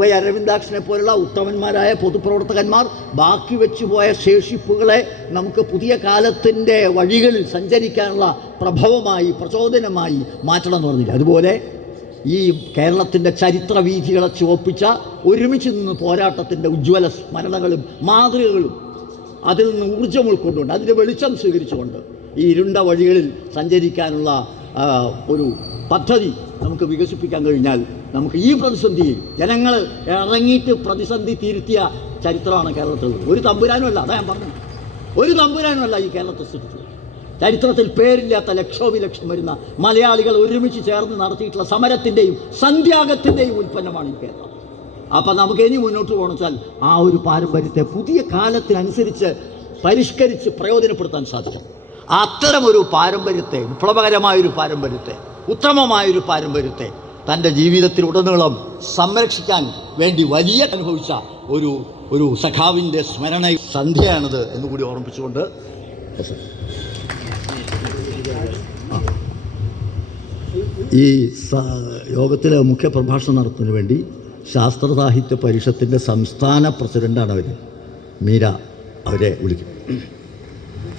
Y അരവിന്ദാക്ഷനെ പോലുള്ള ഉത്തമന്മാരായ പൊതുപ്രവർത്തകന്മാർ ബാക്കി വെച്ചുപോയ ശേഷിപ്പുകളെ നമുക്ക് പുതിയ കാലത്തിന്റെ വഴികളിൽ സഞ്ചരിക്കാനുള്ള പ്രഭവമായി പ്രചോദനമായി മാറ്റണം എന്ന് പറഞ്ഞില്ല? അതുപോലെ ഈ കേരളത്തിന്റെ ചരിത്ര വീഥികളെ ചുവപ്പിച്ച ഒരുമിച്ച് നിന്ന് പോരാട്ടത്തിന്റെ ഉജ്ജ്വല സ്മരണകളും മാതൃകകളും അതിൽ നിന്ന് ഊർജം ഉൾക്കൊണ്ടുകൊണ്ട് അതിന്റെ വെളിച്ചം സ്വീകരിച്ചുകൊണ്ട് ഈ ഇരുണ്ട വഴികളിൽ സഞ്ചരിക്കാനുള്ള ഒരു പദ്ധതി നമുക്ക് വികസിപ്പിക്കാൻ കഴിഞ്ഞാൽ നമുക്ക് ഈ പ്രതിസന്ധിയിൽ ജനങ്ങൾ ഇറങ്ങിയിട്ട് പ്രതിസന്ധി തിരുത്തിയ ചരിത്രമാണ് കേരളത്തിൽ ഒരു തമ്പുരാനുമല്ല അതാ ഞാൻ പറഞ്ഞു ഒരു തമ്പുരാനുമല്ല ഈ കേരളത്തെ സൃഷ്ടിച്ചത്. ചരിത്രത്തിൽ പേരില്ലാത്ത ലക്ഷോപിലക്ഷം വരുന്ന മലയാളികൾ ഒരുമിച്ച് ചേർന്ന് നടത്തിയിട്ടുള്ള സമരത്തിന്റെയും സന്ധ്യാഗത്തിന്റെയും ഉൽപ്പന്നമാണ് ഈ കേരളം. അപ്പം നമുക്ക് ഇനി മുന്നോട്ട് പോകണം വെച്ചാൽ ആ ഒരു പാരമ്പര്യത്തെ പുതിയ കാലത്തിനനുസരിച്ച് പരിഷ്കരിച്ച് പ്രയോജനപ്പെടുത്താൻ സാധിക്കും അത്തരമൊരു പാരമ്പര്യത്തെ വിപ്ലവകരമായൊരു പാരമ്പര്യത്തെ ഉത്തമമായൊരു പാരമ്പര്യത്തെ തന്റെ ജീവിതത്തിലുടനീളം സംരക്ഷിക്കാൻ വേണ്ടി വലിയ അനുഭവിച്ച ഒരു ഒരു സഖാവിന്റെ സ്മരണ സന്ധ്യയാണിത് എന്നുകൂടി ഓർമ്മിപ്പിച്ചുകൊണ്ട് ഈ യോഗത്തിലെ മുഖ്യ പ്രഭാഷണം നടത്തുന്നതിന് വേണ്ടി ശാസ്ത്ര സാഹിത്യ പരിഷത്തിന്റെ സംസ്ഥാന പ്രസിഡന്റാണ് അവർ മീര അവരെ വിളിക്കും.